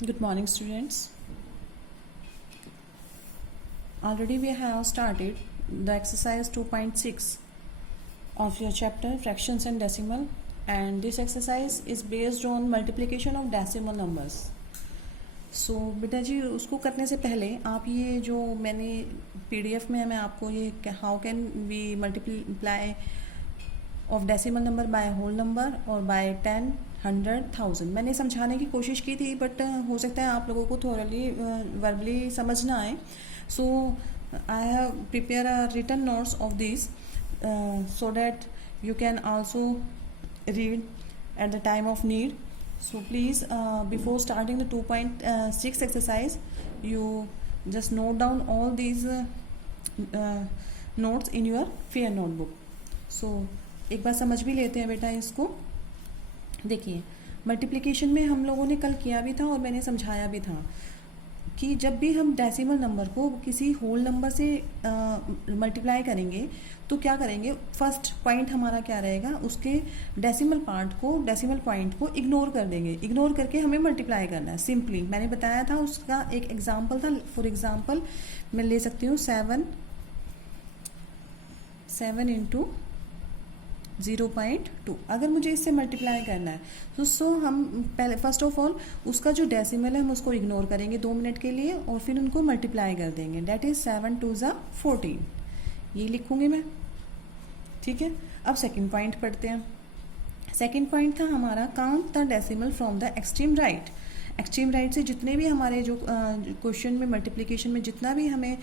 Good morning, students. Already we have started the exercise 2.6 of your chapter fractions and decimal, and this exercise is based on multiplication of decimal numbers. सो बेटा जी उसको करने से पहले आप ये जो मैंने पीडीएफ में मैं आपको ये how can we multiply of decimal number by whole number और बाय 10, 100, 1000 मैंने समझाने की कोशिश की थी, बट हो सकता है आप लोगों को थोरली वर्बली समझ ना आए. So I have prepare a written notes of this so that you can also read at the time of need. So please, before starting the 2.6 exercise, you just note down all these notes in your fair notebook. So एक बार समझ भी लेते हैं बेटा इसको. देखिए, multiplication में हम लोगों ने कल किया भी था और मैंने समझाया भी था कि जब भी हम डेसिमल नंबर को किसी होल नंबर से मल्टीप्लाई करेंगे तो क्या करेंगे, फर्स्ट पॉइंट हमारा क्या रहेगा, उसके डेसिमल पार्ट को, डेसिमल पॉइंट को इग्नोर कर देंगे. इग्नोर करके हमें मल्टीप्लाई करना है. सिंपली मैंने बताया था, उसका एक एग्जांपल था. फॉर एग्जांपल मैं ले सकती हूँ 7 इंटू 0.2. अगर मुझे इससे मल्टीप्लाई करना है तो हम पहले फर्स्ट ऑफ ऑल उसका जो डेसिमल है हम उसको इग्नोर करेंगे 2 मिनट के लिए और फिर उनको मल्टीप्लाई कर देंगे. डेट इज 7 2 ज़ा 14. ये लिखूंगी मैं. ठीक है. अब सेकंड पॉइंट पढ़ते हैं. सेकंड पॉइंट था हमारा count the decimal from the extreme right. Extreme right से जितने भी हमारे जो क्वेश्चन में मल्टीप्लिकेशन में जितना भी हमें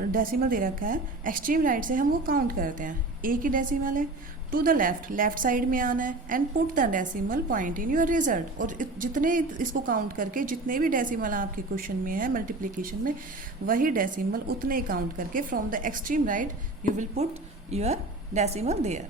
डेसिमल दे रखा है, एक्सट्रीम राइट से हम वो काउंट करते हैं. एक ही डेसिमल है. टू द लेफ्ट साइड में आना है and put the decimal point in your result. और जितने इसको काउंट करके जितने भी डेसिमल आपके क्वेश्चन में है मल्टीप्लिकेशन में, वही डेसिमल उतने ही काउंट करके from the extreme right you will put your decimal there.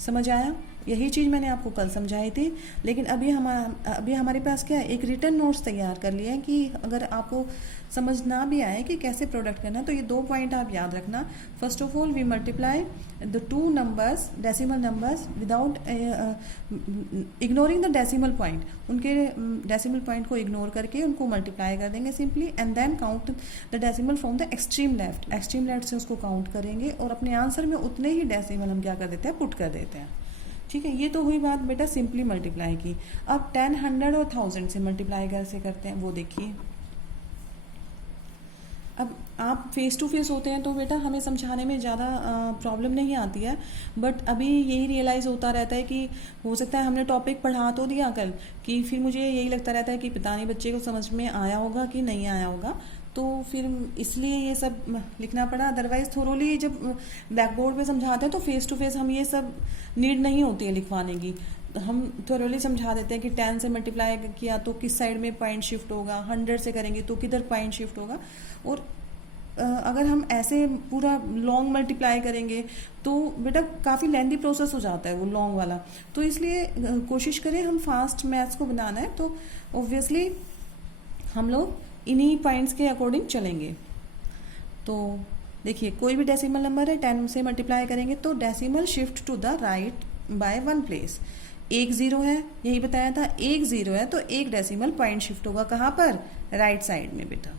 समझ आया? यही चीज़ मैंने आपको कल समझाई थी. लेकिन अभी हमारे पास क्या है, एक रिटर्न नोट्स तैयार कर लिया है कि अगर आपको समझ ना भी आए कि कैसे प्रोडक्ट करना, तो ये 2 पॉइंट आप याद रखना. First of all we multiply the 2 numbers, decimal numbers, without ignoring the decimal point. उनके डेसिमल पॉइंट को इग्नोर करके उनको मल्टीप्लाई कर देंगे simply, and then count the decimal from the extreme left. Extreme left से उसको काउंट करेंगे और अपने आंसर में उतने ही डेसिमल हम क्या कर देते हैं, पुट कर देते हैं. ठीक है. ये तो हुई बात बेटा सिंपली मल्टीप्लाई की. अब 10, 100 और 1000 से मल्टीप्लाई कैसे करते हैं वो देखिए. अब आप फेस टू फेस होते हैं तो बेटा हमें समझाने में ज़्यादा प्रॉब्लम नहीं आती है, बट अभी यही रियलाइज़ होता रहता है कि हो सकता है हमने टॉपिक पढ़ा तो दिया कल कि फिर मुझे यही लगता रहता है कि पता नहीं बच्चे को समझ में आया होगा कि नहीं आया होगा, तो फिर इसलिए ये सब लिखना पड़ा. अदरवाइज थोरोली जब ब्लैक बोर्ड पे समझाते हैं तो फेस टू फेस हम ये सब नीड नहीं होती है लिखवाने की. हम थोरोली समझा देते हैं कि 10 से मल्टीप्लाई किया तो किस साइड में पॉइंट शिफ्ट होगा, 100 से करेंगे तो किधर पॉइंट शिफ्ट होगा. और अगर हम ऐसे पूरा लॉन्ग मल्टीप्लाई करेंगे तो बेटा काफ़ी लेंदी प्रोसेस हो जाता है वो लॉन्ग वाला. तो इसलिए कोशिश करें हम फास्ट मैथ्स को बनाना है तो ऑब्वियसली हम लोग इन्हीं पॉइंट्स के अकॉर्डिंग चलेंगे. तो देखिए, कोई भी डेसिमल नंबर है 10 से मल्टीप्लाई करेंगे तो decimal shift to the right by 1 place. 1 0 है, यही बताया था. 1 0 है तो एक डेसिमल पॉइंट शिफ्ट होगा कहाँ पर, राइट साइड में. बेटा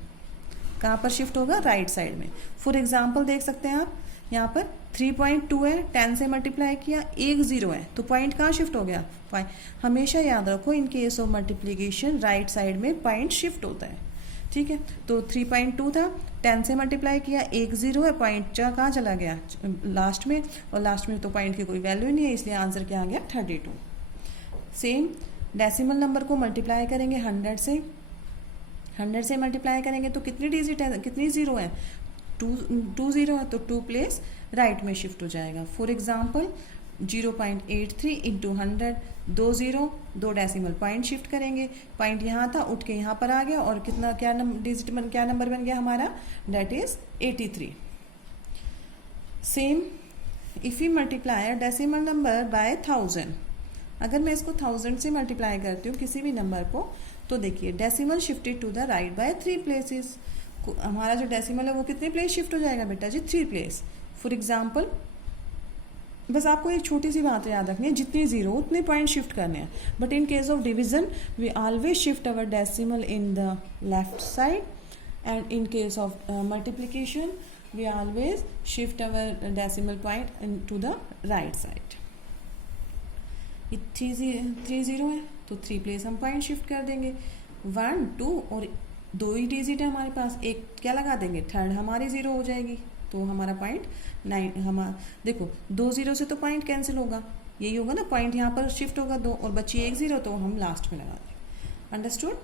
कहाँ पर शिफ्ट होगा, राइट साइड में. फॉर एग्जाम्पल देख सकते हैं आप यहाँ पर 3.2 है, 10 से मल्टीप्लाई किया, 1 0 है तो पॉइंट कहाँ शिफ्ट हो गया, हमेशा याद रखो इन case of multiplication right side में पॉइंट शिफ्ट होता है. ठीक है. तो 3.2 था, 10 से मल्टीप्लाई किया, 1 0 है, पॉइंट कहाँ चला गया, लास्ट में. और लास्ट में तो पॉइंट की कोई वैल्यू नहीं है, इसलिए आंसर क्या आ गया, 32. सेम डेसिमल नंबर को मल्टीप्लाई करेंगे 100 से. 100 से मल्टीप्लाई करेंगे तो कितनी डिजिट है, कितनी जीरो है, 2 0 है तो 2 प्लेस राइट में शिफ्ट हो जाएगा. For example 0.83 into 100, 2 0, 2 decimal point shift करेंगे. पॉइंट यहाँ था, उठ के यहाँ पर आ गया और कितना क्या नंबर बन गया हमारा, that is 83. Same if you multiply decimal number by 1000. अगर मैं इसको 1000 से मल्टीप्लाई करती हूँ किसी भी नंबर को तो देखिए decimal shifted to the right by 3 places. हमारा जो डेसिमल है वो कितने प्लेस शिफ्ट हो जाएगा बेटा जी, 3 प्लेस. फॉर एग्जाम्पल बस आपको एक छोटी सी बात याद रखनी है, जितने जीरो उतने पॉइंट शिफ्ट करने हैं, but in case of division we always shift our decimal in the left side, and in case of multiplication we always shift our decimal point in to the right side. ये 3 zero है तो 3 place हम point shift कर देंगे, 1 2 और 2 ही digit है हमारे पास, एक क्या लगा देंगे, थर्ड हमारी जीरो हो जाएगी, तो हमारा पॉइंट 9 देखो 2 जीरो से तो पॉइंट कैंसिल होगा, यही होगा ना, पॉइंट यहाँ पर शिफ्ट होगा 2 और बची 1 जीरो, तो हम लास्ट में लगा देंगे। Understood?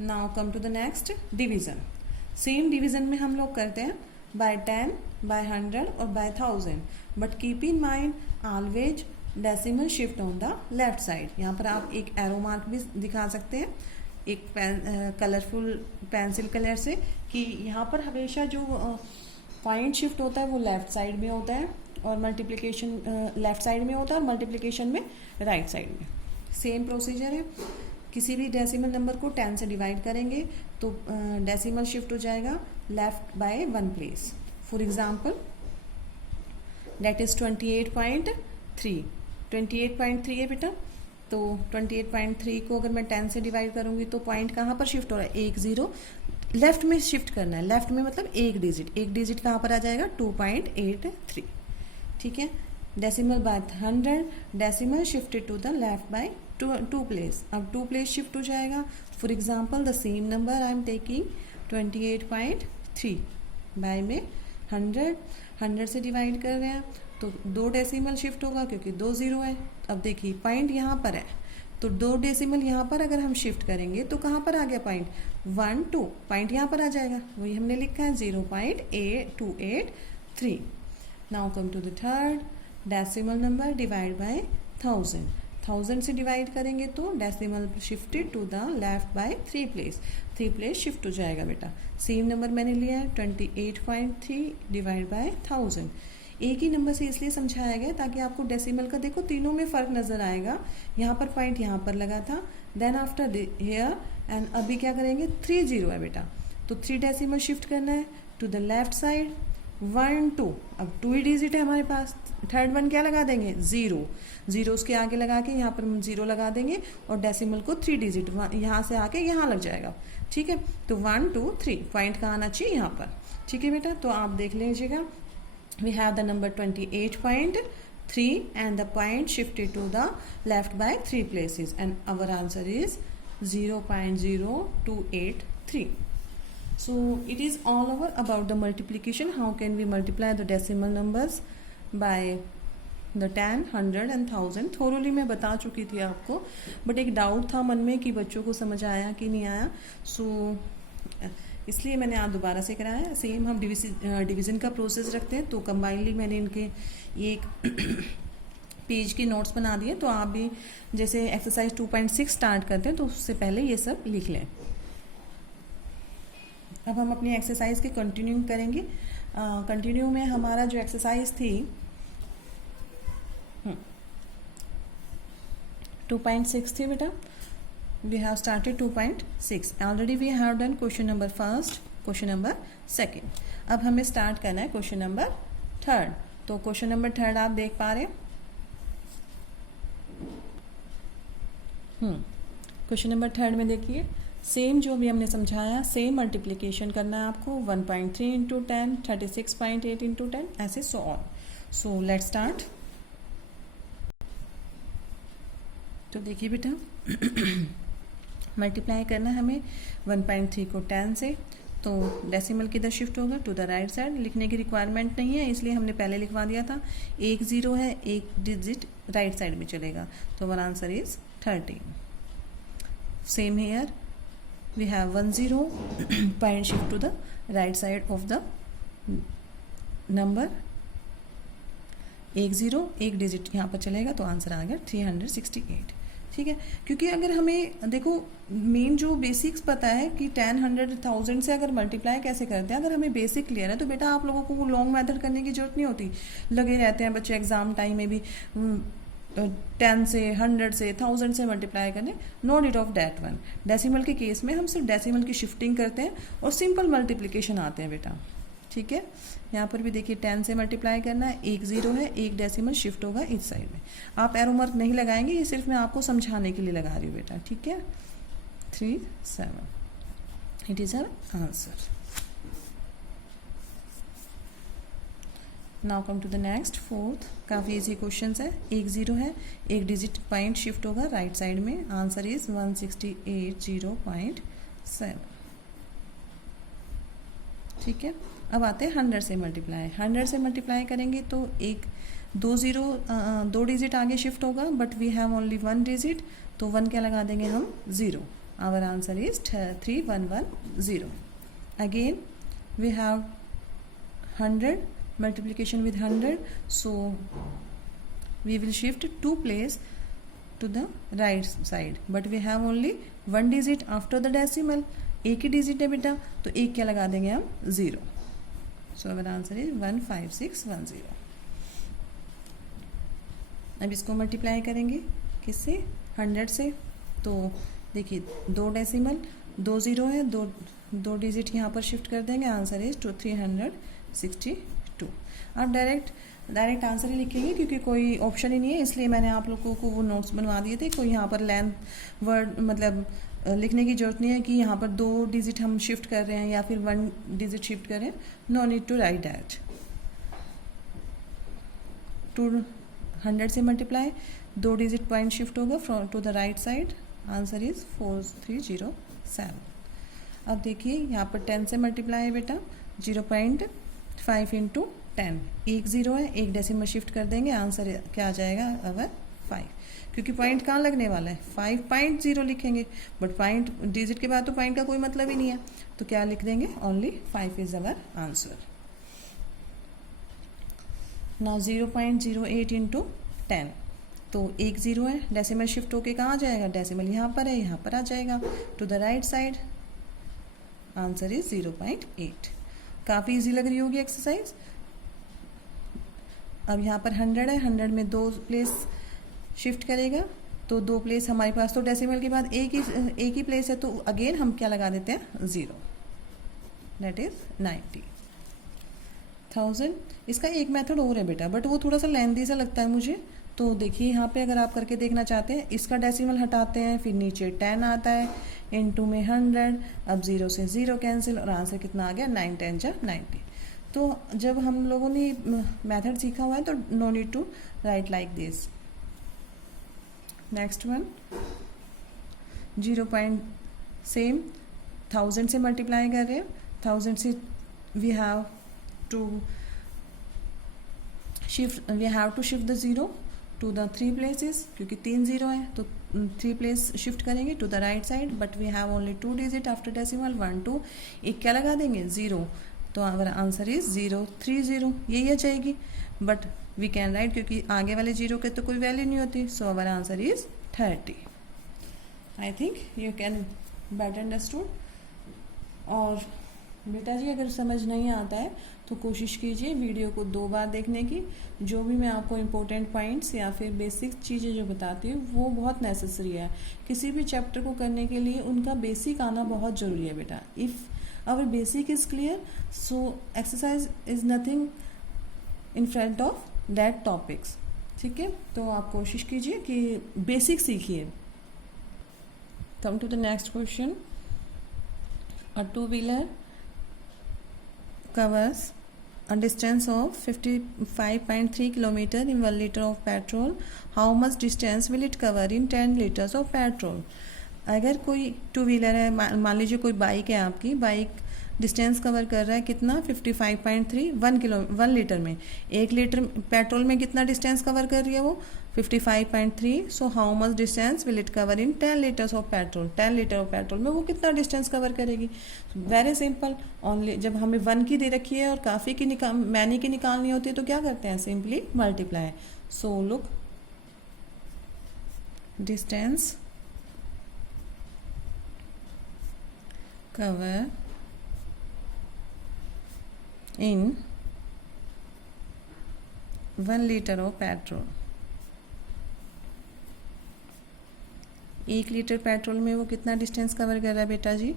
Now come to the next division. Same division में हम लोग करते हैं बाय 10, बाय 100 और by 1000, but keep in mind always decimal shift on the left side. यहाँ पर आप एक एरो मार्क भी दिखा सकते हैं एक कलरफुल पेंसिल कलर से, कि यहाँ पर हमेशा जो पॉइंट शिफ्ट होता है वो लेफ्ट साइड में होता है, और मल्टीप्लिकेशन लेफ्ट साइड में होता है, और मल्टीप्लिकेशन में राइट साइड में। सेम प्रोसीजर है, किसी भी डेसिमल नंबर को 10 से डिवाइड करेंगे तो डेसिमल शिफ्ट हो जाएगा left by 1 place. For example that is 28.3 है बेटा, तो 28.3 को अगर मैं 10 से डिवाइड करूंगी तो पॉइंट कहाँ पर शिफ्ट हो रहा है, 1 जीरो लेफ्ट में शिफ्ट करना है, लेफ्ट में मतलब एक डिजिट कहाँ पर आ जाएगा, 2.83। ठीक है, decimal by 100, decimal shifted to the left by 2 place, अब 2 प्लेस शिफ्ट हो जाएगा। For example the same number I am taking 28.3 by में 100 से डिवाइड कर रहे हैं तो 2 डेसिमल शिफ्ट होगा क्योंकि 2 जीरो है। अब देखिए पॉइंट यहाँ पर है तो 2 डेसिमल यहाँ पर अगर हम शिफ्ट करेंगे तो कहाँ पर आ गया पॉइंट, 1 2, पॉइंट यहाँ पर आ जाएगा, वही हमने लिखा है 0.8283। Now come to the third, decimal number divide by 1000 से डिवाइड करेंगे तो decimal shifted to the left by 3 place shift हो जाएगा बेटा। सेम नंबर मैंने लिया है 28.3 डिवाइड बाय 1000। एक ही नंबर से इसलिए समझाया गया ताकि आपको डेसिमल का देखो तीनों में फ़र्क नज़र आएगा। यहाँ पर पॉइंट यहाँ पर लगा था, देन आफ्टर हेयर, एंड अभी क्या करेंगे, 3 जीरो है बेटा, तो 3 डेसिमल शिफ्ट करना है टू द लेफ्ट साइड, 1 2, अब 2 ही डिजिट है हमारे पास, थर्ड वन क्या लगा देंगे, जीरो उसके आगे लगा के यहाँ पर हम 0 लगा देंगे और डेसिमल को 3 डिजिट यहाँ से आके यहाँ लग जाएगा। ठीक है, तो 1 2 3 पॉइंट कहाँ आना चाहिए, यहाँ पर। ठीक है बेटा, तो आप देख लीजिएगा, we have the number 28.3 and the point shifted to the left by 3 places, and our answer is 0.0283. So it is all over about the multiplication. How can we multiply the decimal numbers by the 10, 100 and 1000? Thoroughly मैं बता चुकी थी आपको, but एक doubt था मन में कि बच्चों को समझ आया कि नहीं आया, इसलिए मैंने आज दोबारा से कराया। सेम हम डिवीज़न का प्रोसेस रखते हैं, तो कंबाइनली मैंने इनके एक पेज के नोट्स बना दिए, तो आप भी जैसे एक्सरसाइज 2.6 स्टार्ट करते हैं तो उससे पहले ये सब लिख लें। अब हम अपनी एक्सरसाइज के कंटिन्यू करेंगे। कंटिन्यू में हमारा जो एक्सरसाइज थी 2.6 थी बेटा, we have started 2.6 already, we have done question number first, question number second। अब हमें स्टार्ट करना है क्वेश्चन नंबर थर्ड। तो क्वेश्चन नंबर थर्ड आप देख पा रहे हैं, क्वेश्चन नंबर थर्ड में देखिए, सेम जो भी हमने समझाया सेम मल्टीप्लिकेशन करना है आपको, 1.3 इंटू 10, 36.8 इंटू 10, ऐसे so on. So let start. तो देखिए बेटा मल्टीप्लाई करना है हमें 1.3 को 10 से, तो डेसिमल किधर शिफ्ट होगा, टू द राइट साइड। लिखने की रिक्वायरमेंट नहीं है इसलिए हमने पहले लिखवा दिया था। 1 जीरो है, एक डिजिट राइट साइड में चलेगा, तो our answer is 13। Same here we have 1 zero, point shift to the right side of the number, 1 zero एक डिजिट यहाँ पर चलेगा, तो आंसर आ गया 368। ठीक है, क्योंकि अगर हमें देखो मेन जो बेसिक्स पता है कि 10, 100, 1000 से अगर मल्टीप्लाई कैसे करते हैं, अगर हमें बेसिक क्लियर है तो बेटा आप लोगों को लॉन्ग मेथड करने की जरूरत नहीं होती। लगे रहते हैं बच्चे एग्जाम टाइम में भी 10 से, 100 से, 1000 से मल्टीप्लाई करने, no need of that one. Decimal के केस में हम सिर्फ डेसिमल की शिफ्टिंग करते हैं और सिंपल मल्टीप्लिकेशन आते हैं बेटा। ठीक है। यहाँ पर भी देखिए 10 से मल्टीप्लाई करना है, एक ज़ीरो है, एक डेसिमल शिफ्ट होगा इस साइड में। आप एरो मार्क नहीं लगाएंगे, ये सिर्फ मैं आपको समझाने के लिए लगा रही हूँ बेटा, ठीक है। 3 7 it is our answer. Now come to the next fourth, काफ़ी इजी क्वेश्चन है। एक ज़ीरो है, एक डिजिट पॉइंट शिफ्ट होगा राइट साइड में, आंसर इज 168.0.7, ठीक है। अब आते हैं 100 से मल्टीप्लाई। 100 से मल्टीप्लाई करेंगे तो एक दो ज़ीरो दो डिजिट आगे शिफ्ट होगा, but we have only one digit, तो वन क्या लगा देंगे हम, zero. Our answer is 3110। Again we have 100 multiplication with 100, so we will shift 2 place to the right side, but we have only one digit after the decimal, एक ही digit है बेटा, तो एक क्या लगा देंगे हम, zero. So our answer is 15610। अब इसको मल्टीप्लाई करेंगे किससे, 100 से, तो देखिए दो डेसिमल, दो ज़ीरो है, दो डिजिट यहाँ पर शिफ्ट कर देंगे, आंसर इज 362। आप डायरेक्ट आंसर ही लिखेंगे, क्योंकि कोई ऑप्शन ही नहीं है, इसलिए मैंने आप लोगों को वो नोट्स बनवा दिए थे। कोई यहाँ पर लेंथ वर्ड मतलब लिखने की जरूरत नहीं है कि यहाँ पर दो डिजिट हम शिफ्ट कर रहे हैं या फिर वन डिजिट शिफ्ट कर रहे हैं, no need to write that. 200 से मल्टीप्लाई, दो डिजिट पॉइंट शिफ्ट होगा from to the right side, answer is 4307। अब देखिए यहाँ पर 10 से मल्टीप्लाई है बेटा, 0.5 इंटू 10, एक ज़ीरो है, एक डेसिमल शिफ्ट कर देंगे, आंसर क्या आ जाएगा अवर 5, क्योंकि पॉइंट कहाँ लगने वाला है, 5.0 लिखेंगे, बट पॉइंट डिजिट के बाद तो पॉइंट का कोई मतलब ही नहीं है, तो क्या लिख देंगे, only 5 is our answer. Now 0.08 into 10, तो एक ज़ीरो है, डेसिमल शिफ्ट होके कहाँ जाएगा, डेसिमल यहाँ पर है, यहाँ पर आ जाएगा to the right side, answer is 0.8। काफ़ी इजी लग रही होगी एक्सरसाइज। अब यहाँ पर 100 है, 100 में दो प्लेस शिफ्ट करेगा, तो दो प्लेस हमारे पास तो डेसिमल के बाद एक ही प्लेस है, तो अगेन हम क्या लगा देते हैं, ज़ीरो, दैट इज 90,000। इसका एक मेथड और है बेटा, बट वो थोड़ा सा लेंथी सा लगता है मुझे, तो देखिए यहाँ पे अगर आप करके देखना चाहते हैं, इसका डेसिमल हटाते हैं, फिर नीचे 10 आता है, इनटू में 100, अब ज़ीरो से ज़ीरो कैंसिल, और आंसर कितना आ गया, 9 10 जा 90। तो जब हम लोगों ने मेथड सीखा हुआ है तो no need to write like this. Next one, 0 same 1000 से मल्टीप्लाई कर रहे हैं, 1000 से we have to shift the zero to the 3 places, क्योंकि 3 ज़ीरो है तो 3 प्लेस शिफ्ट करेंगे to the right side, but we have only 2 digit after decimal, 1 2, एक क्या लगा देंगे, ज़ीरो, तो आवर आंसर इज 030, यही आ जाएगी, बट वी कैन राइट, क्योंकि आगे वाले जीरो के तो कोई वैल्यू नहीं होती, so our answer is 30। I think you can better understood. और बेटा जी अगर समझ नहीं आता है तो कोशिश कीजिए वीडियो को 2 बार देखने की। जो भी मैं आपको इम्पोर्टेंट पॉइंट्स या फिर बेसिक चीज़ें जो बताती हूँ वो बहुत नेसेसरी है। किसी भी चैप्टर को करने के लिए उनका बेसिक आना बहुत ज़रूरी है बेटा। If our basic is clear, so exercise is nothing in front of that topics. ठीक है, तो आप कोशिश कीजिए कि बेसिक सीखिए। Come to the next question. A two-wheeler covers a distance of 55.3 km in 1 liter of petrol. How much distance will it cover in 10 liters of petrol? अगर कोई टू व्हीलर है, मान लीजिए कोई बाइक है, आपकी बाइक डिस्टेंस कवर कर रहा है कितना 55.3 1 लीटर में। 1 लीटर पेट्रोल में कितना डिस्टेंस कवर कर रही है वो 55.3। So how much distance will it cover in 10 litres of petrol. 10 litre of petrol में वो कितना डिस्टेंस कवर करेगी। वेरी सिंपल, ओनली जब हमें 1 की दे रखी है और काफ़ी की मैनी की निकालनी होती है तो क्या करते हैं, simply multiply. So look, distance cover in 1 liter of petrol. 1 litre petrol में वो कितना डिस्टेंस कवर कर रहा है बेटा जी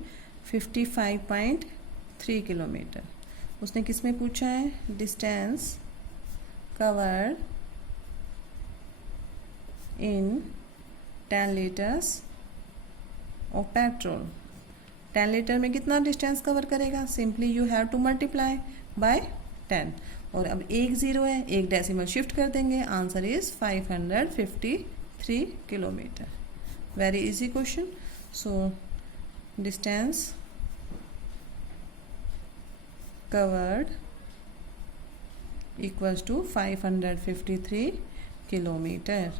55.3 किलोमीटर। उसने किस में पूछा है, distance covered in 10 litres of petrol. 10 litre में कितना डिस्टेंस कवर करेगा, simply you have to multiply by 10। और अब एक ज़ीरो है, एक डेसिमल शिफ्ट कर देंगे, answer is 553 kilometre. Very easy question. So distance covered equals to 553 kilometre.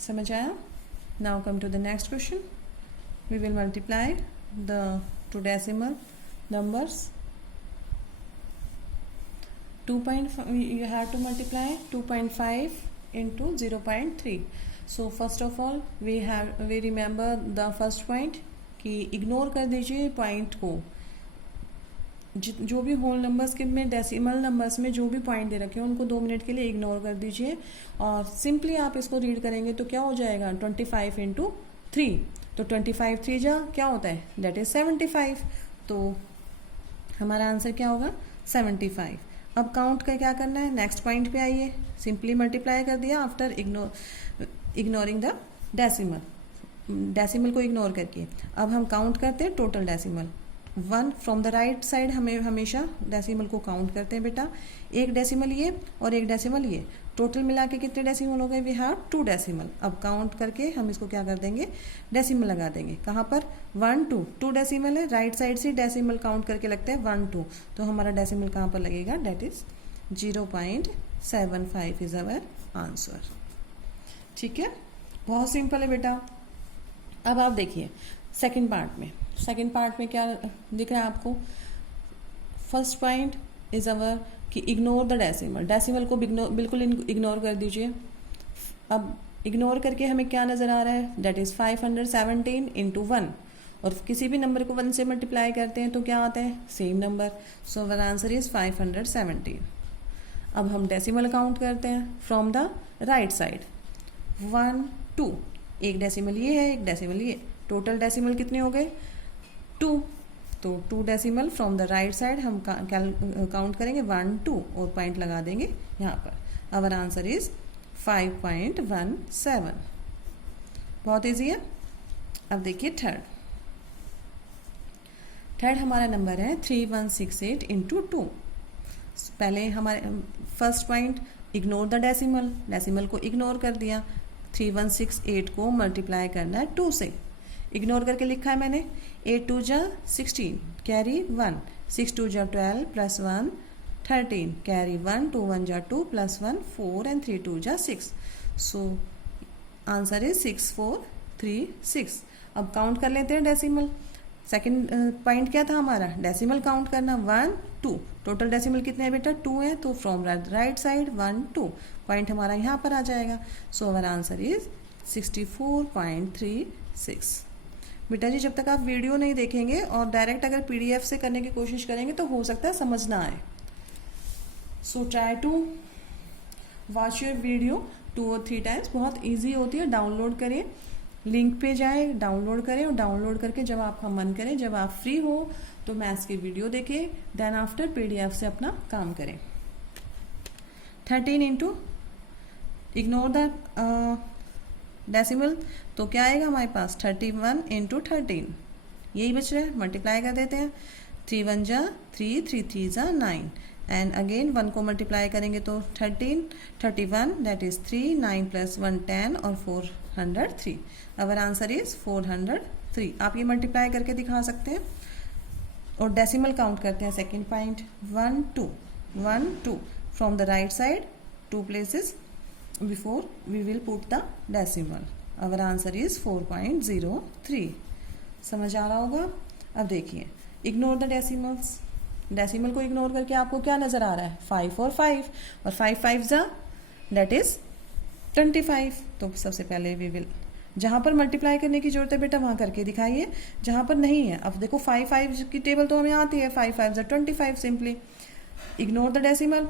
समझ आया? Now come to the next question. We will multiply the two decimal numbers. 2.5, you have to multiply 2.5 into 0.3. So first of all we remember the first point कि ignore कर दीजिए point को। जो भी whole numbers के में decimal numbers में जो भी पॉइंट दे रखे हैं उनको 2 मिनट के लिए इग्नोर कर दीजिए और सिंपली आप इसको रीड करेंगे तो क्या हो जाएगा, 25 इंटू 3। तो 25 3 जा क्या होता है, दैट इज 75। तो हमारा आंसर क्या होगा, 75। अब काउंट का क्या करना है, नेक्स्ट पॉइंट पे आइए, सिंपली मल्टीप्लाई कर दिया आफ्टर इग्नोरिंग द डेसिमल को इग्नोर करके। अब हम काउंट करते हैं total decimal. 1 from the right side हमें हमेशा डेसिमल को काउंट करते हैं बेटा, एक डेसिमल ये और एक डेसिमल ये, टोटल मिला के कितने डेसिमल हो गए, वी हैव 2 डेसिमल। अब काउंट करके हम इसको क्या कर देंगे, डेसिमल लगा देंगे। कहाँ पर, 1 2 डेसिमल है, राइट साइड से डेसिमल काउंट करके लगते हैं 1 2, तो हमारा डेसिमल कहाँ पर लगेगा, that is 0.75 is our answer. ठीक है, बहुत सिंपल है बेटा। अब आप देखिए सेकेंड पार्ट में क्या दिख रहा है आपको, फर्स्ट पॉइंट इज अवर कि इग्नोर द डेसिमल को बिल्कुल इग्नोर कर दीजिए। अब इग्नोर करके हमें क्या नज़र आ रहा है, दैट इज़ 517 इंटू 1, और किसी भी नंबर को 1 से मल्टीप्लाई करते हैं तो क्या आता है, same number. So our answer is 517। अब हम डेसिमल काउंट करते हैं फ्रॉम द राइट साइड, 1 2, एक डेसिमल ये है, एक डेसिमल ये, टोटल डेसिमल कितने हो गए, 2। तो 2 decimal from the right side हम काउंट करेंगे 1 2 और पॉइंट लगा देंगे यहाँ पर। अवर आंसर इज 5.17। बहुत इजी है। अब देखिए थर्ड हमारा नंबर है 3168 इंटू 2। पहले हमारे first point ignore the decimal को इग्नोर कर दिया, 3168 को मल्टीप्लाई करना है 2 से, इग्नोर करके लिखा है मैंने, 8 2 जा 16 कैरी 1, 6 2 जा 12 प्लस 1 13 कैरी 1, 2 1 जा 2 प्लस 1 4 एंड 3 2 जा 6। So answer is 6436। अब काउंट कर लेते हैं डेसिमल। सेकंड पॉइंट क्या था हमारा, डेसिमल काउंट करना, 1 2, टोटल डेसिमल कितने हैं बेटा, 2 है, तो फ्रॉम राइट साइड 1 2, पॉइंट हमारा यहाँ पर आ जाएगा। सो अवर आंसर इज 64.36। बेटा जी जब तक आप वीडियो नहीं देखेंगे और डायरेक्ट अगर पीडीएफ से करने की कोशिश करेंगे तो हो सकता है समझ ना आए। So try to watch your video 2 और 3 टाइम्स, बहुत इजी होती है। डाउनलोड करें, लिंक पे जाएं, डाउनलोड करें, और डाउनलोड करके जब आपका मन करे, जब आप फ्री हो तो मैथ्स की वीडियो देखें, देन आफ्टर पीडीएफ से अपना काम करें। 13 इंटू, इग्नोर द डेसिमल, तो क्या आएगा हमारे पास, 31 इंटू 13, यही बच रहा है, मल्टीप्लाई कर देते हैं, 3 1 जा 3, 3 3 जा 9, एंड अगेन 1 को मल्टीप्लाई करेंगे तो 13 31, दैट इज 3, 9 प्लस 1 10 और 403। अवर आंसर इज 403। आप ये मल्टीप्लाई करके दिखा सकते हैं। और डेसिमल काउंट करते हैं, second point 1 2 1 2, from the right side 2 places before we will put the decimal. Our answer is 4.03। समझ आ रहा होगा। अब देखिए इग्नोर द डेसिमल्स, डेसिमल को इग्नोर करके आपको क्या नजर आ रहा है, 5 और 5, और 5 5 जा दैट इज 25। तो सबसे पहले वी विल, जहाँ पर मल्टीप्लाई करने की जरूरत है बेटा वहाँ करके दिखाइए, जहाँ पर नहीं है। अब देखो 5 5 की टेबल तो हमें आती है, 5 5 जा 25, सिंपली इग्नोर द डेसिमल।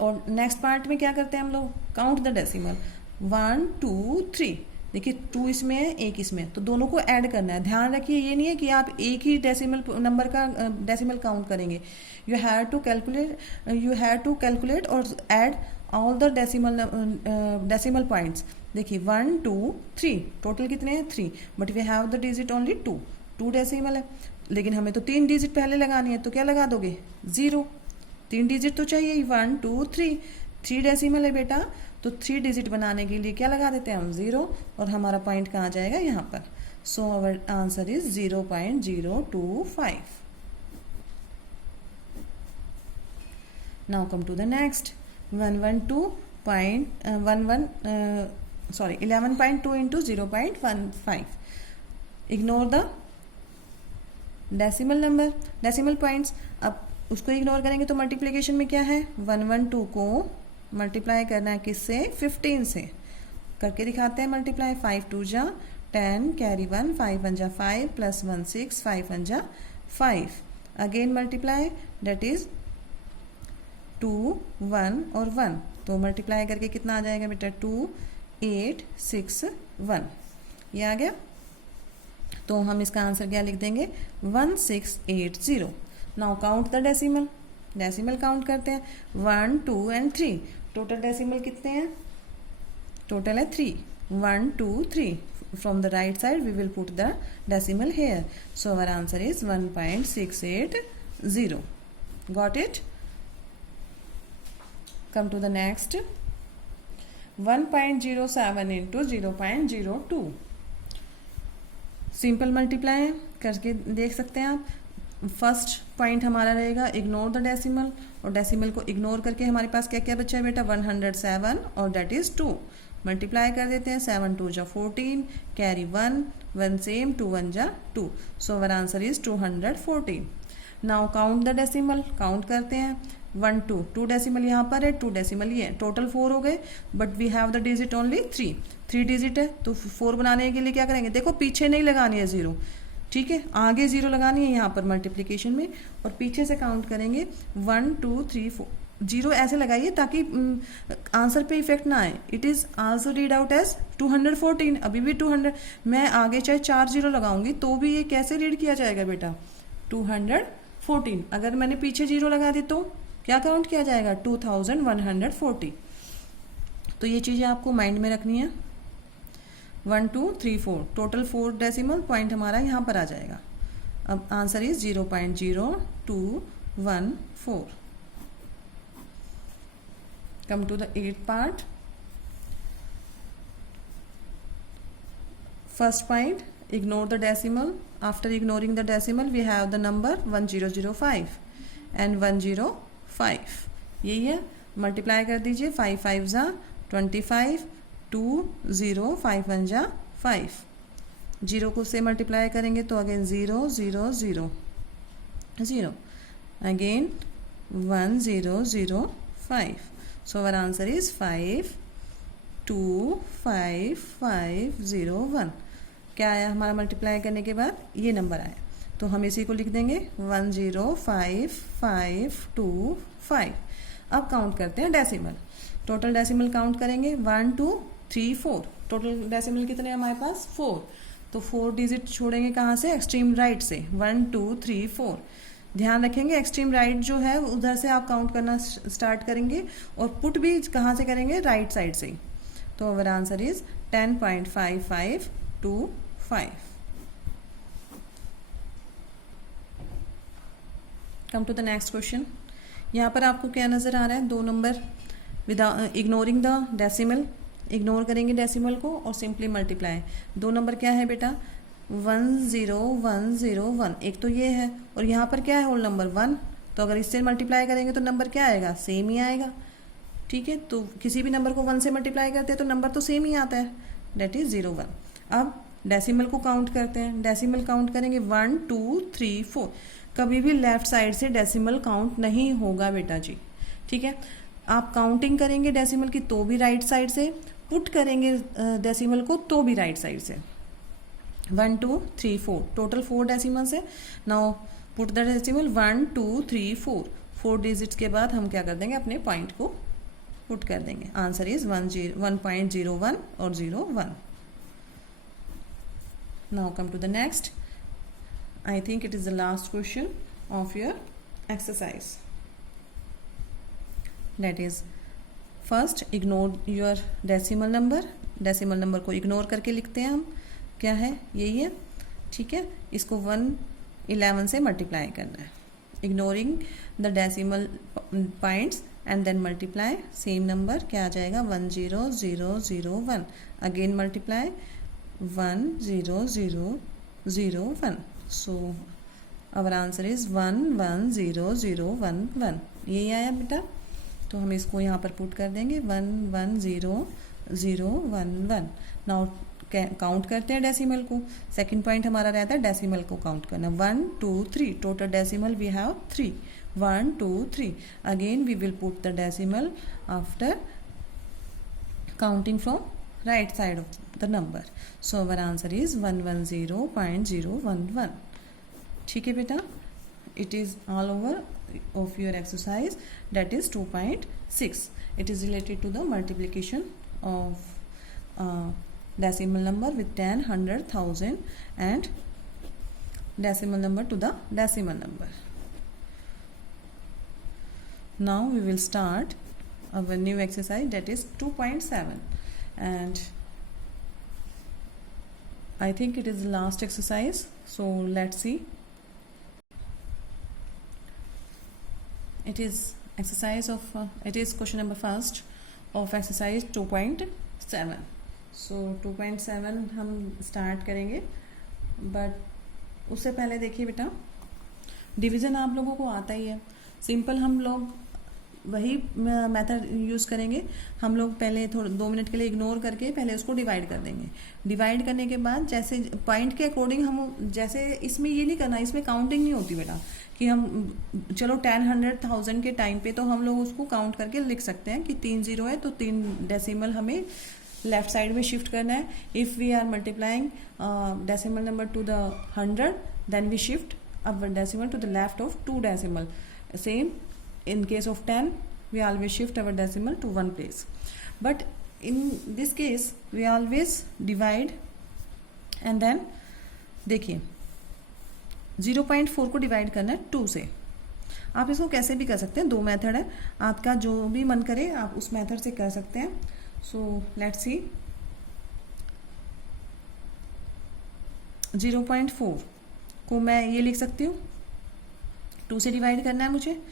और नेक्स्ट पार्ट में क्या करते हैं हम लोग, काउंट द डेसिमल, 1 2 3, देखिए 2 इसमें है, 1 इसमें, तो दोनों को ऐड करना है। ध्यान रखिए ये नहीं है कि आप एक ही डेसिमल नंबर का डेसिमल काउंट करेंगे। यू हैव टू कैलकुलेट और add all the decimal points. देखिए 1 2 3 टोटल कितने हैं 3, but we have the digit only 2 decimal है, लेकिन हमें तो 3 डिजिट पहले लगानी है, तो क्या लगा दोगे 0। 3 डिजिट तो चाहिए, 1 2 3 डेसिमल है बेटा, तो 3 डिजिट बनाने के लिए क्या लगा देते हैं हम 0, और हमारा पॉइंट कहाँ जाएगा यहाँ पर। So our answer is 0.025। Now come to the next 11.2 into 0.15। Ignore the decimal number, decimal points. अब उसको इग्नोर करेंगे तो मल्टीप्लिकेशन में क्या है, 112 को मल्टीप्लाई करना है किससे, 15 से। करके दिखाते हैं मल्टीप्लाई। 5 2 जा 10, कैरी 1, 5 1 जा 5, प्लस 1 6, 5 1 जा 5। अगेन मल्टीप्लाई, डेट इज 2 1 और 1, तो मल्टीप्लाई करके कितना आ जाएगा बेटा 2 8 6 1। ये आ गया, तो हम इसका आंसर क्या लिख देंगे 1680। Now count the decimal, decimal काउंट करते हैं 1 2 एंड 3। टोटल डेसिमल कितने हैं, टोटल है 3, 1 2 3। From the right side we will put the decimal here, so our answer is 1.680। Got it. Come to the next 1.07 into 0.02। Simple multiply करके देख सकते हैं आप। फर्स्ट पॉइंट हमारा रहेगा इग्नोर द डेसिमल, और डेसिमल को इग्नोर करके हमारे पास क्या क्या बचा है बेटा 107, और डेट इज 2। मल्टीप्लाई कर देते हैं, 7 2 जा 14, कैरी 1 1 सेम, 2 1 जा 2, so our answer is 214। Now count the decimal, काउंट करते हैं 1 2 डेसिमल यहाँ पर है, 2 डेसिमल ये है, टोटल 4 हो गए, but we have the digit only 3 digit है, तो 4 बनाने के लिए क्या करेंगे, देखो पीछे नहीं लगानी है 0, ठीक है, आगे 0 लगानी है यहाँ पर मल्टीप्लिकेशन में, और पीछे से काउंट करेंगे 1 2 3 4। 0 ऐसे लगाइए ताकि आंसर पे इफेक्ट ना आए। It is also read out as 214, अभी भी 200, मैं आगे चाहे 4 0 लगाऊंगी तो भी ये कैसे रीड किया जाएगा बेटा 214। अगर मैंने पीछे 0 लगा दी तो क्या काउंट किया जाएगा 2140। तो ये चीज़ें आपको माइंड में रखनी है। 1 2 3 4 टोटल 4 डेसिमल पॉइंट हमारा यहाँ पर आ जाएगा। अब answer is 0.0214। Come to the 8th part. First point, ignore the decimal. After ignoring the decimal, we have the number 1005 and 105. यही है, मल्टीप्लाई कर दीजिए, 5 5 जा 25, 2 0, 5 1 जा 5, 0 को से मल्टीप्लाई करेंगे तो again 0 0 0 0, again 1 0 0 5. So our answer is 5 2 5 5 0 1। क्या आया हमारा मल्टीप्लाई करने के बाद, ये नंबर आया, तो हम इसी को लिख देंगे 10552 अब काउंट करते हैं डेसिमल। टोटल डेसिमल काउंट करेंगे 1 2 3 4। टोटल डेसिमल कितने हैं हमारे पास 4, तो 4 डिजिट छोड़ेंगे कहाँ से, एक्सट्रीम राइट से, 1 2 3 4। ध्यान रखेंगे एक्सट्रीम राइट जो है उधर से आप काउंट करना स्टार्ट करेंगे, और पुट भी कहाँ से करेंगे, राइट साइड से ही। तो our answer is 10.5525। Come to the next question. यहाँ पर आपको क्या नज़र आ रहा है, 2 number without ignoring the decimal, ignore करेंगे डेसिमल को और सिंपली मल्टीप्लाई। 2 नंबर क्या है बेटा 10101, एक तो ये है, और यहाँ पर क्या है होल नंबर 1, तो अगर इससे मल्टीप्लाई करेंगे तो नंबर क्या आएगा, सेम ही आएगा, ठीक है। तो किसी भी नंबर को 1 से मल्टीप्लाई करते हैं तो नंबर तो सेम ही आता है, डेट इज 01। अब डेसिमल को काउंट करते हैं, डेसिमल काउंट करेंगे 1 2 3 4। कभी भी लेफ्ट साइड से डेसिमल काउंट नहीं होगा बेटा जी, ठीक है। आप काउंटिंग करेंगे डेसिमल की तो भी राइट साइड से, पुट करेंगे डेसिमल को तो भी राइट साइड से। 1 2 3 4 टोटल 4 डेसिमल्स है। Now put the decimal 1 2 3 4। 4 digits के बाद हम क्या कर देंगे, अपने पॉइंट को पुट कर देंगे। आंसर इज 1.01 और 01। Now come to the next. I think it is the last question of your exercise. That is, first ignore your decimal number. Decimal number को इग्नोर करके लिखते हैं हम. क्या है? यही है. ठीक है. इसको 111 से मल्टीप्लाई करना है. Ignoring the decimal points and then multiply same number. क्या आ जाएगा? 10001. Again multiply 10001. So our answer is 110011. यही आया बेटा. तो हम इसको यहाँ पर पुट कर देंगे 110011. नाउ काउंट करते हैं डेसिमल को. सेकंड पॉइंट हमारा रहता है डेसिमल को काउंट करना. 1 2 3. Total decimal we have 3. 1 2 3. Again we will put the decimal after counting from right side of the number. So our answer is 110.011. ठीक है बेटा. It is all over of your exercise, that is 2.6. It is related to the multiplication of decimal number with 10, 100, 1000 and decimal number to the decimal number. Now we will start our new exercise, that is 2.7, and I think it is the last exercise. So let's see. It is exercise of it is question number first of exercise 2.7. So 2.7 हम start करेंगे, but उससे पहले देखिए बेटा, division आप लोगों को आता ही है. सिंपल हम लोग वही मेथड यूज़ करेंगे. हम लोग पहले थोड़ा 2 मिनट के लिए इग्नोर करके पहले उसको डिवाइड कर देंगे. डिवाइड करने के बाद जैसे पॉइंट के अकॉर्डिंग हम, जैसे इसमें ये नहीं करना, इसमें काउंटिंग नहीं होती बेटा कि हम चलो 10, 100, 1000 के टाइम पे तो हम लोग उसको काउंट करके लिख सकते हैं कि 3 0 है तो 3 डेसिमल हमें लेफ्ट साइड में शिफ्ट करना है. If we are multiplying decimal number to the 100 then we shift our decimal to the left of 2 decimal. Same in case of 10 we always shift our decimal to one place, but in this case we always divide and then देखिए 0.4 को divide करना है 2 से. आप इसको कैसे भी कर सकते हैं, 2 मेथड है. आपका जो भी मन करे आप उस मेथड से कर सकते हैं. So let's see. 0.4 को मैं ये लिख सकती हूँ, 2 से डिवाइड करना है मुझे.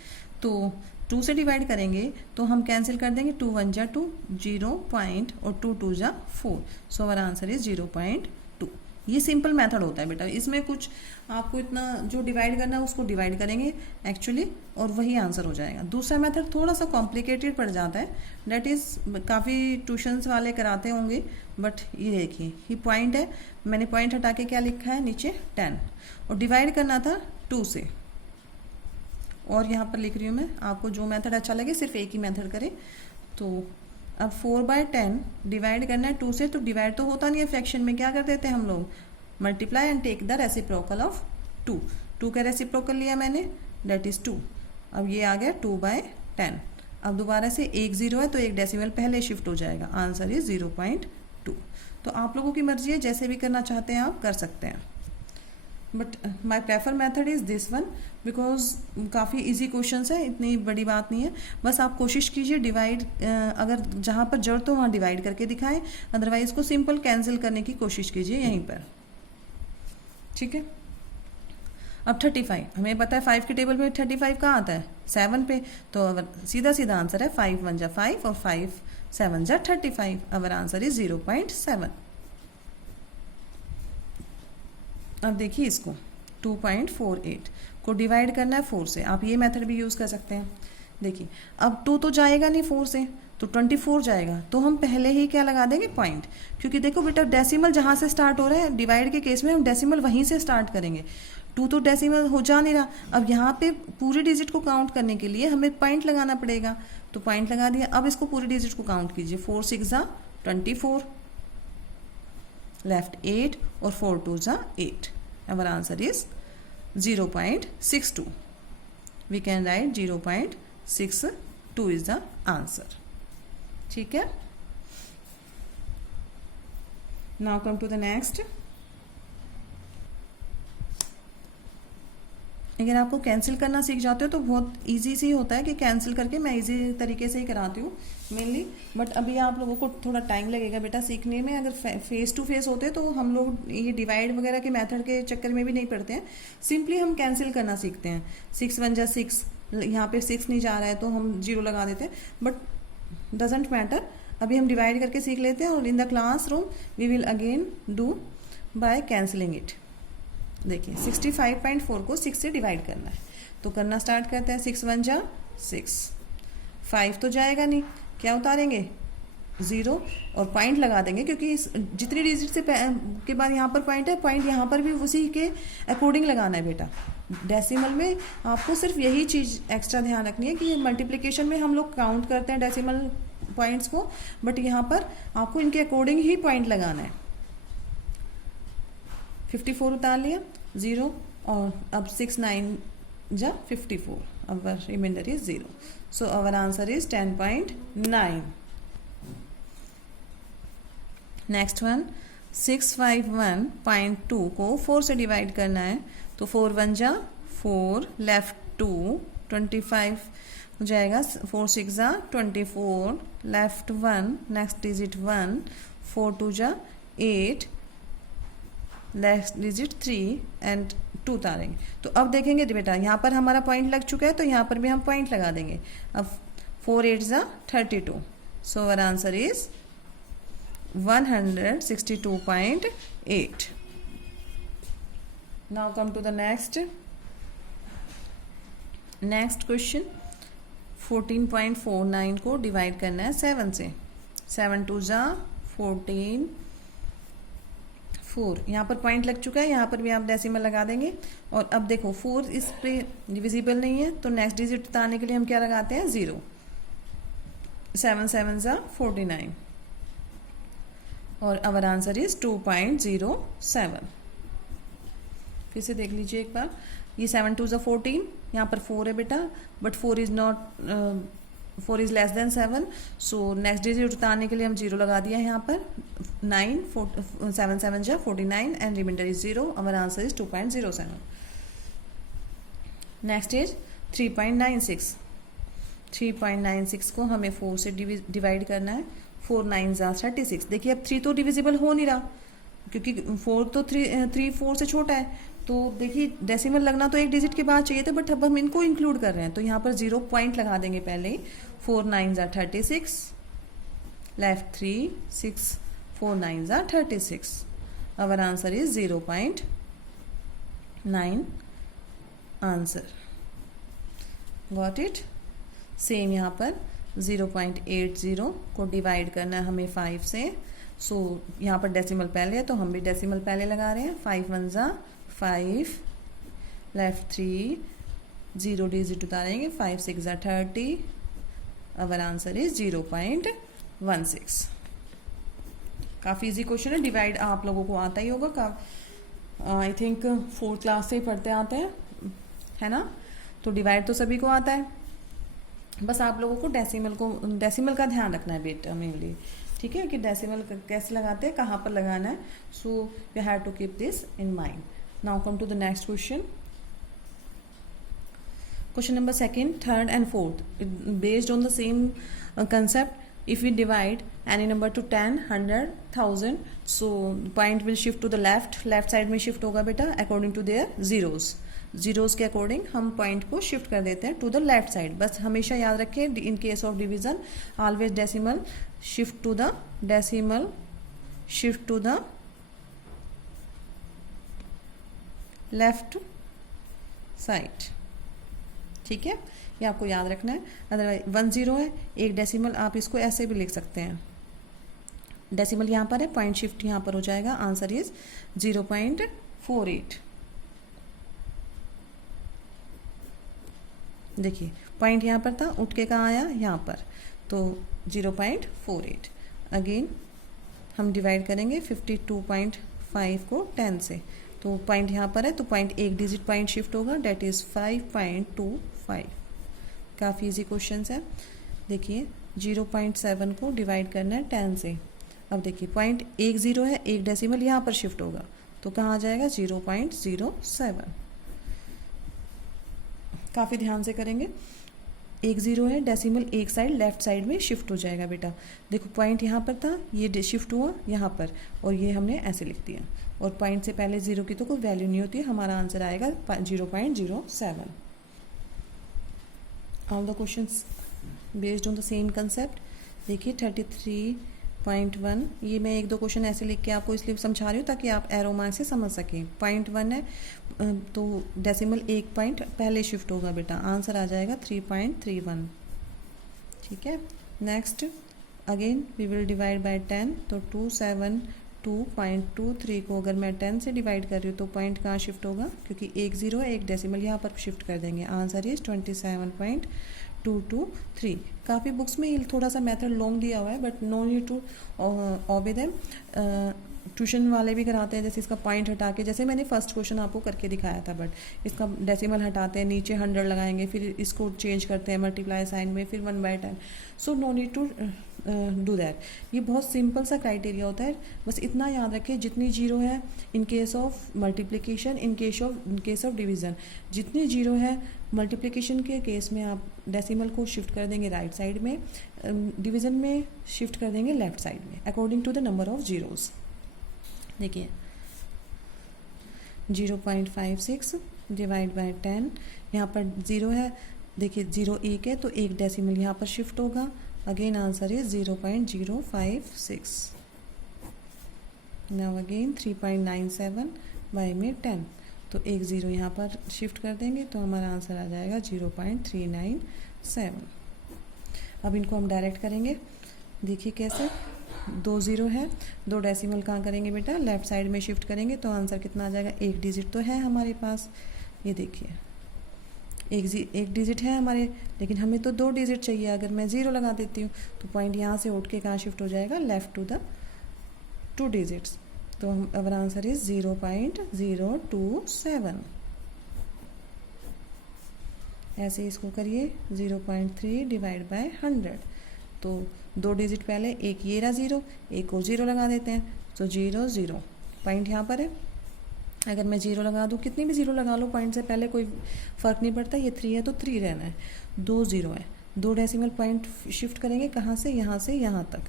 तो 2 से डिवाइड करेंगे तो हम कैंसिल कर देंगे. 2 1 जा 2, 0 पॉइंट और 2 2 जा 4. So our answer is 0.2. ये सिंपल मेथड होता है बेटा. इसमें कुछ आपको इतना जो डिवाइड करना है उसको डिवाइड करेंगे एक्चुअली और वही आंसर हो जाएगा. दूसरा मेथड थोड़ा सा कॉम्प्लिकेटेड पड़ जाता है. डेट इज़ काफ़ी ट्यूशन्स वाले कराते होंगे, बट ये देखिए ये पॉइंट है. मैंने पॉइंट हटा के क्या लिखा है नीचे 10 और डिवाइड करना था 2 से. और यहाँ पर लिख रही हूँ मैं, आपको जो मेथड अच्छा लगे सिर्फ एक ही मेथड करें. तो अब 4/10 डिवाइड करना है 2 से, तो डिवाइड तो होता नहीं है फ्रैक्शन में. क्या कर देते हैं हम लोग? Multiply and take the reciprocal of 2. 2 का रेसिप्रोकल लिया मैंने, डेट इज़ 2. अब ये आ गया 2/10. अब दोबारा से 1 0 है तो एक डेसिमल पहले शिफ्ट हो जाएगा. Answer is 0.2. तो आप लोगों की मर्जी है, जैसे भी करना चाहते हैं आप कर सकते हैं. But my prefer method is this one because काफ़ी इजी क्वेश्चन है, इतनी बड़ी बात नहीं है. बस आप कोशिश कीजिए डिवाइड, अगर जहाँ पर जरूरत हो वहाँ डिवाइड करके दिखाएं, अदरवाइज को सिंपल कैंसिल करने की कोशिश कीजिए यहीं पर. ठीक है. अब 35 हमें पता है 5 के टेबल में 35 कहाँ आता है? 7 पे. तो अगर सीधा सीधा आंसर है 5 1 जा 5 और 5 7 जा 35. अवर आंसर इज 0.7. अब देखिए इसको 2.48 को डिवाइड करना है 4 से. आप ये मेथड भी यूज़ कर सकते हैं. देखिए अब 2 तो जाएगा नहीं 4 से, तो 24 जाएगा. तो हम पहले ही क्या लगा देंगे? पॉइंट. क्योंकि देखो बेटा डेसिमल जहाँ से स्टार्ट हो रहा है, डिवाइड के केस में हम डेसिमल वहीं से स्टार्ट करेंगे. 2 तो डेसिमल हो जा नहीं रहा. अब यहाँ पे पूरी डिजिट को काउंट करने के लिए हमें पॉइंट लगाना पड़ेगा. तो पॉइंट लगा दिया. अब इसको पूरी डिजिट को काउंट कीजिए. 4 6 जा 24, लेफ्ट 8 और 4 2 जा 8. Our answer is 0.62. We can write 0.62 is the answer. ठीक है. Now come to the next. अगर आपको कैंसिल करना सीख जाते हो तो बहुत इजी से ही होता है कि कैंसिल करके मैं इजी तरीके से ही कराती हूँ मेनली। बट अभी आप लोगों को थोड़ा टाइम लगेगा बेटा सीखने में। अगर फेस टू फेस होते तो हम लोग ये डिवाइड वगैरह के मेथड के चक्कर में भी नहीं पड़ते हैं, सिंपली हम कैंसिल करना सीखते हैं। 6 1 जा 6, यहाँ पे 6 नहीं जा रहा है तो हम 0 लगा देते हैं, बट डजेंट मैटर। अभी हम डिवाइड करके सीख लेते हैं और in the classroom we will again do by cancelling it. देखिए 65.4 को 6 से डिवाइड करना है, तो करना स्टार्ट करते हैं। 6 1 जा 6, 5 तो जाएगा नहीं, क्या उतारेंगे 0 और पॉइंट लगा देंगे, क्योंकि जितनी डिजिट से के बाद यहाँ पर पॉइंट है, पॉइंट यहाँ पर भी उसी के अकॉर्डिंग लगाना है बेटा। डेसिमल में आपको सिर्फ यही चीज़ एक्स्ट्रा ध्यान रखनी है कि मल्टीप्लिकेशन में हम लोग काउंट करते हैं डेसिमल पॉइंट्स को, बट यहाँ पर आपको इनके अकॉर्डिंग ही पॉइंट लगाना है। 54 उतार लिया 0, और अब 6 9 जा 54, अब reminder is 0, so our answer is 10.9। Next one 651.2 को 4 से डिवाइड करना है, तो 4 1 जा 4, लेफ्ट 2, 25 हो जाएगा, 4 6 जा 24, लेफ्ट 1, नेक्स्ट डिजिट 1, 4 2 जा 8, नेक्स्ट डिजिट 3 एंड 2 उतारेंगे। तो अब देखेंगे बेटा यहाँ पर हमारा पॉइंट लग चुका है, तो यहाँ पर भी हम पॉइंट लगा देंगे। अब 4 8 जा 32, so our answer is 162.8। Now come to the next question. 14.49 को डिवाइड करना है 7 से। 7 2 जा 14, 4 यहाँ पर पॉइंट लग चुका है, यहाँ पर भी आप डेसिमल लगा देंगे। और अब देखो 4 इस पे डिविजिबल नहीं है, तो नेक्स्ट डिजिट उतारने के लिए हम क्या लगाते हैं 0। 7 7 जा 49, और आवर आंसर इज 2.07। फिर से देख लीजिए एक बार, ये 7 2 जा 14, यहाँ पर 4 है बेटा, but 4 is not 4 is less than 7, so next digit उतारने के लिए हम 0 लगा दिया है यहाँ पर। 9 7 7 जा 49 and reminder is 0, our answer is 2.07। Next is 3.96। 3.96 को हमें 4 से डिवाइड करना है। 4 9 जा 36। देखिए अब 3 तो डिविजिबल हो नहीं रहा, क्योंकि 4 तो 3 4 से छोटा है, तो देखिए डेसिमल लगना तो एक डिजिट के बाद चाहिए था, बट अब हम इनको इंक्लूड कर रहे हैं, तो यहाँ पर 0 पॉइंट लगा देंगे पहले ही। 4 9 जा 36, लेफ्ट 3 6, 4 9 जा 36, our answer is 0.9 answer. Got it. Same यहाँ पर 0.80 को डिवाइड करना है हमें 5 से। सो यहाँ पर डेसिमल पहले है, तो हम भी डेसिमल पहले लगा रहे हैं। 5 1 जा 5, लेफ्ट 3, 0 डिजिट उतारेंगे। 5 6 जा 30, आवर आंसर इज 0.16। काफ़ी इजी क्वेश्चन है। डिवाइड आप लोगों को आता ही होगा, आई थिंक 4th क्लास से ही पढ़ते आते हैं, है ना। तो डिवाइड तो सभी को आता है, बस आप लोगों को डेसिमल का ध्यान रखना है बेटा मेनली, ठीक है, कि डेसिमल कैसे लगाते हैं, कहाँ पर लगाना है। So you have to keep this in mind. Now come to the next question. Question number 2nd, 3rd and 4th, based on the same concept. If we divide any number to 10, 100, 1000, so point will shift to the left side में shift होगा बेटा according to their zeros के according हम point को shift कर देते हैं to the left side. बस हमेशा याद रखें, in case of division always decimal shift to the left side, ठीक है, ये आपको याद रखना है। अदरवाइज 1 0 है, एक डेसिमल आप इसको ऐसे भी लिख सकते हैं। डेसिमल यहाँ पर है, पॉइंट शिफ्ट यहाँ पर हो जाएगा, आंसर इज 0.48। देखिए पॉइंट यहाँ पर था, उठ के कहाँ आया, यहाँ पर, तो 0.48। अगेन हम डिवाइड करेंगे 52.5 को 10 से, तो पॉइंट यहाँ पर है, तो पॉइंट एक डिजिट पॉइंट शिफ्ट होगा, डेट इज़ 5.25। काफ़ी इजी क्वेश्चन है। देखिए 0.7 को डिवाइड करना है 10 से। अब देखिए पॉइंट 1 0 है, एक डेसिमल यहाँ पर शिफ्ट होगा, तो कहाँ आ जाएगा 0.07। काफ़ी ध्यान से करेंगे। एक ज़ीरो है, डेसिमल एक साइड लेफ्ट साइड में शिफ्ट हो जाएगा बेटा। देखो पॉइंट यहाँ पर था, ये शिफ्ट हुआ यहाँ पर, और ये हमने ऐसे लिख दिया, और पॉइंट से पहले ज़ीरो की तो कोई वैल्यू नहीं होती है। हमारा आंसर आएगा 0.07। All the questions based on the same concept. देखिए 33.1, ये मैं एक दो क्वेश्चन ऐसे लिख के आपको इसलिए समझा रही हूँ ताकि आप एरो मार्क से समझ सकें। 0.1 है तो डेसिमल एक पॉइंट पहले शिफ्ट होगा बेटा, आंसर आ जाएगा 3.31। ठीक है, next again we will divide by 10, तो 272.23 को अगर मैं 10 से डिवाइड कर रही हूँ तो पॉइंट कहाँ शिफ्ट होगा, क्योंकि एक ज़ीरो है, एक डेसिमल यहाँ पर शिफ्ट कर देंगे। Answer is 27.223। काफ़ी बुक्स में ये थोड़ा सा मेथड लॉन्ग दिया हुआ है, but no need to obey them. Tuition वाले भी कराते हैं, जैसे इसका पॉइंट हटा के, जैसे मैंने फर्स्ट क्वेश्चन आपको करके दिखाया था, बट इसका डेसिमल हटाते हैं, नीचे 100 लगाएंगे, फिर इसको चेंज करते हैं मल्टीप्लाई साइन में, फिर 1/10। So no need to do that. ये बहुत सिंपल सा क्राइटेरिया होता है, बस इतना याद रखें, जितनी जीरो है in case of multiplication, in case of division, जितनी जीरो है मल्टीप्लिकेशन के केस में आप डेसिमल को शिफ्ट कर देंगे राइट साइड में, डिवीज़न में शिफ्ट कर देंगे लेफ्ट साइड में, according to the number of zeros. देखिए 0.56 डिवाइड बाय 10, यहाँ पर ज़ीरो है, देखिए ज़ीरो एक है तो एक डेसिमल यहाँ पर शिफ्ट होगा। Again answer is 0.056। Now again 3.97 by में 10, तो एक ज़ीरो यहाँ पर शिफ्ट कर देंगे तो हमारा आंसर आ जाएगा 0.397। अब इनको हम डायरेक्ट करेंगे। देखिए कैसे, दो ज़ीरो है, दो डेसिमल कहाँ करेंगे बेटा, लेफ्ट साइड में शिफ्ट करेंगे, तो आंसर कितना आ जाएगा, एक डिजिट तो है हमारे पास। ये देखिए एक डिजिट है हमारे, लेकिन हमें तो दो डिजिट चाहिए। अगर मैं ज़ीरो लगा देती हूँ तो पॉइंट यहाँ से उठ के कहाँ शिफ्ट हो जाएगा, left to the two digits. तो अवर आंसर इज 0.027। ऐसे इसको करिए, 0.3 डिवाइड बाय 100, तो दो डिजिट पहले, एक ये रहा ज़ीरो, एक और ज़ीरो लगा देते हैं, तो 0 0 पॉइंट यहाँ पर है। अगर मैं ज़ीरो लगा दूँ, कितनी भी ज़ीरो लगा लो पॉइंट से पहले, कोई फ़र्क नहीं पड़ता। ये 3 है तो 3 रहना है, दो ज़ीरो है, दो डेसिमल पॉइंट शिफ्ट करेंगे कहाँ से यहाँ तक,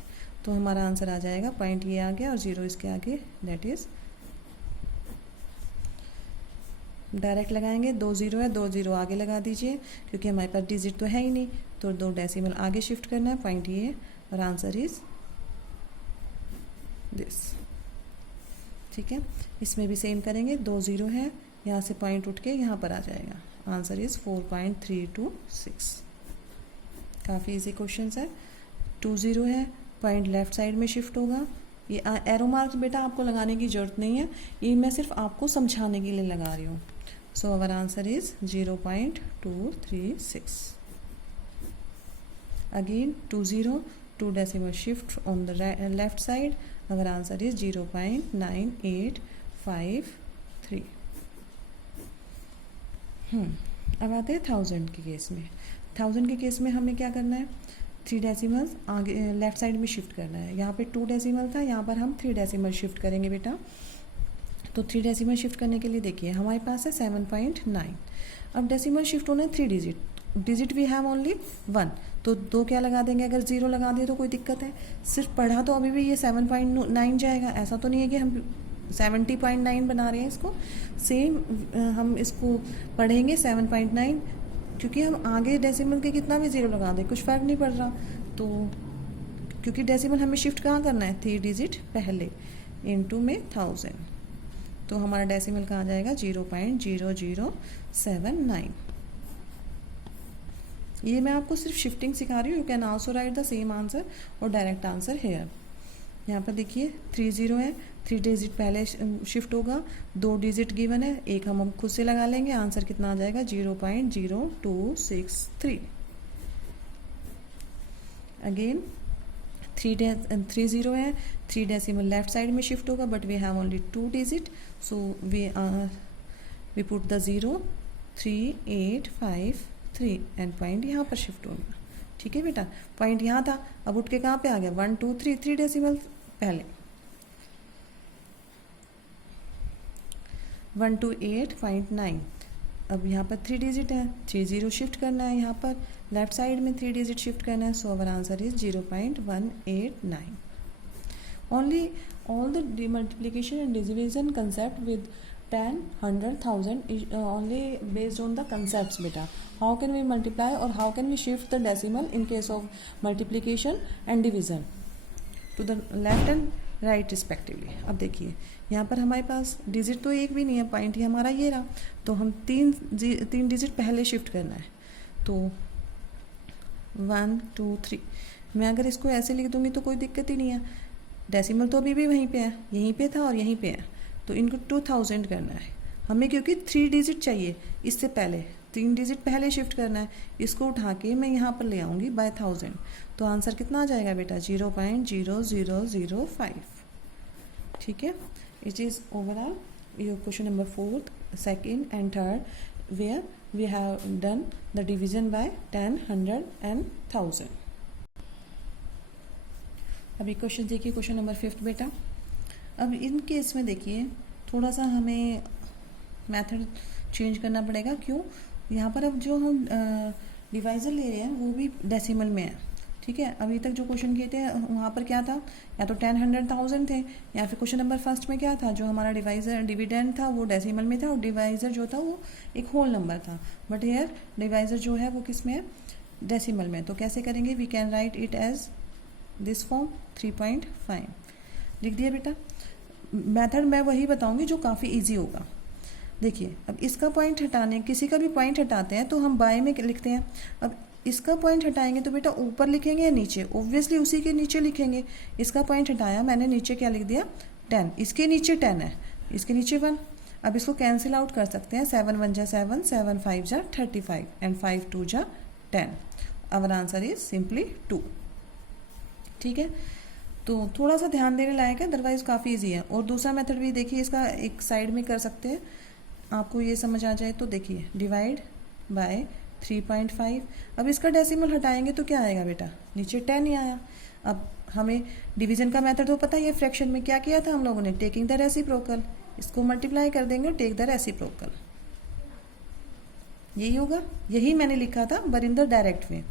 तो हमारा आंसर आ जाएगा, पॉइंट ये आ गया और ज़ीरो इसके आगे, दैट इज़ डायरेक्ट लगाएंगे। दो ज़ीरो है, दो ज़ीरो आगे लगा दीजिए, क्योंकि हमारे पास डिजिट तो है ही नहीं, तो दो डेसिमल आगे शिफ्ट करना है, पॉइंट ये है, और आंसर इज दिस। ठीक है, इसमें भी सेम करेंगे, दो ज़ीरो है, यहाँ से पॉइंट उठ के यहाँ पर आ जाएगा, आंसर इज 4.326। काफ़ी इजी क्वेश्चन है। 2 0 है, पॉइंट लेफ्ट साइड में शिफ्ट होगा। ये एरो मार्क बेटा आपको लगाने की ज़रूरत नहीं है, ये मैं सिर्फ आपको समझाने के लिए लगा रही हूँ। सो our answer is 0.236। Again 2 0, 2 decimal shift on the left side, our answer is 0.9853। अब आते हैं 1000 के केस में। 1000 के केस में हमें क्या करना है, 3 डेसिमल्स आगे लेफ्ट साइड में शिफ्ट करना है। यहाँ पे 2 डेसिमल था, यहाँ पर हम 3 डेसिमल शिफ्ट करेंगे बेटा। तो 3 डेसिमल शिफ्ट करने के लिए देखिए हमारे पास है 7.9। अब डेसिमल शिफ्ट होना है 3 डिजिट वी हैव ओनली 1, तो दो क्या लगा देंगे, अगर ज़ीरो लगा दिए तो कोई दिक्कत है। सिर्फ पढ़ा तो अभी भी ये 7.9 जाएगा, ऐसा तो नहीं है कि हम 70.9 बना रहे हैं इसको। सेम हम इसको पढ़ेंगे 7.9, क्योंकि हम आगे डेसिमल के कितना भी ज़ीरो लगा दें कुछ फ़र्क नहीं पड़ रहा। तो क्योंकि डेसिमल हमें शिफ्ट कहाँ करना है, 3 डिजिट पहले इनटू में 1000, तो हमारा डेसिमल कहाँ जाएगा, 0.0079। ये मैं आपको सिर्फ शिफ्टिंग सिखा रही हूँ, you can also right the same answer और डायरेक्ट आंसर हेयर। यहाँ पर देखिए 3 0 है, 3 डिजिट पहले शिफ्ट होगा, 2 डिजिट गिवन है, एक हम खुद से लगा लेंगे, आंसर कितना आ जाएगा 0.0263। अगेन 3 0 है, 3 डेसिमल लेफ्ट साइड में शिफ्ट होगा, but we have only 2 digit, so we put the 0 3853 and point यहाँ पर शिफ्ट होगा। ठीक है बेटा, पॉइंट यहाँ था, अब उठ के कहाँ पे आ गया, 1 2 3 3 डेसिमल पहले 128.9। अब यहाँ पर 3 डिजिट है, 3 जीरो शिफ्ट करना है, यहाँ पर लेफ्ट साइड में 3 डिजिट शिफ्ट करना है. So our answer is 0.189. Only all the multiplication and division concept with 10, 100, 1000 is only based on the concepts beta. How can we multiply or how can we shift the decimal in case of multiplication and division to the left and right respectively. अब देखिए यहाँ पर हमारे पास digit तो एक भी नहीं है, पॉइंट ही हमारा ये रहा, तो हम तीन डिजिट पहले शिफ्ट करना है. तो 1 2 3 मैं अगर इसको ऐसे लिख दूंगी तो कोई दिक्कत ही नहीं है. डेसिमल तो अभी भी वहीं पे है, यहीं पे था और यहीं पे है, तो इनको 2000 करना है हमें, क्योंकि 3 डिजिट चाहिए. इससे पहले 3 डिजिट पहले शिफ्ट करना है. इसको उठा के मैं यहाँ पर ले आऊँगी बाय 1000. तो आंसर कितना आ जाएगा बेटा? 0.0005. ठीक है. It is overall your question number 4th, 2nd and 3rd where we have done the division by 10, 100 and 1000. अभी क्वेश्चन देखिए, क्वेश्चन नंबर 5th बेटा. अब इन केस में देखिए थोड़ा सा हमें मेथड चेंज करना पड़ेगा. क्यों? यहाँ पर अब जो हम डिवाइज़र ले रहे हैं वो भी डेसिमल में है. ठीक है. अभी तक जो क्वेश्चन किए थे वहाँ पर क्या था, या तो 10, 100, 1000 थे, या फिर क्वेश्चन नंबर 1st में क्या था, जो हमारा डिविडेंड था वो डेसिमल में था और डिवाइज़र जो था वो एक होल नंबर था. बट हेयर डिवाइज़र जो है वो किस में है? डेसिमल में. तो कैसे करेंगे? We can write it as this form 3.5. लिख दिया बेटा. मेथड मैं वही बताऊंगी जो काफ़ी इजी होगा. देखिए अब इसका पॉइंट हटाने, किसी का भी पॉइंट हटाते हैं तो हम बाय में लिखते हैं. अब इसका पॉइंट हटाएंगे तो बेटा ऊपर लिखेंगे या नीचे? ऑब्वियसली उसी के नीचे लिखेंगे. इसका पॉइंट हटाया मैंने, नीचे क्या लिख दिया? 10. इसके नीचे 10 है, इसके नीचे 1. अब इसको कैंसिल आउट कर सकते हैं. 7 1 जा 7, 7 5 जा 35 एंड 5 2 जा 10. Our answer is simply 2. ठीक है. तो थोड़ा सा ध्यान देने लायक है, अदरवाइज काफ़ी इजी है. और दूसरा मेथड भी देखिए, इसका एक साइड में कर सकते हैं. आपको ये समझ आ जाए तो देखिए, डिवाइड बाय 3.5. अब इसका डेसिमल हटाएंगे तो क्या आएगा बेटा? नीचे 10 ही आया. अब हमें डिवीजन का मेथड तो पता ही है. फ्रैक्शन में क्या किया था हम लोगों ने? Taking the reciprocal. इसको मल्टीप्लाई कर देंगे, टेक द रेसिप्रोकल. यही होगा, यही मैंने लिखा था but in the direct way.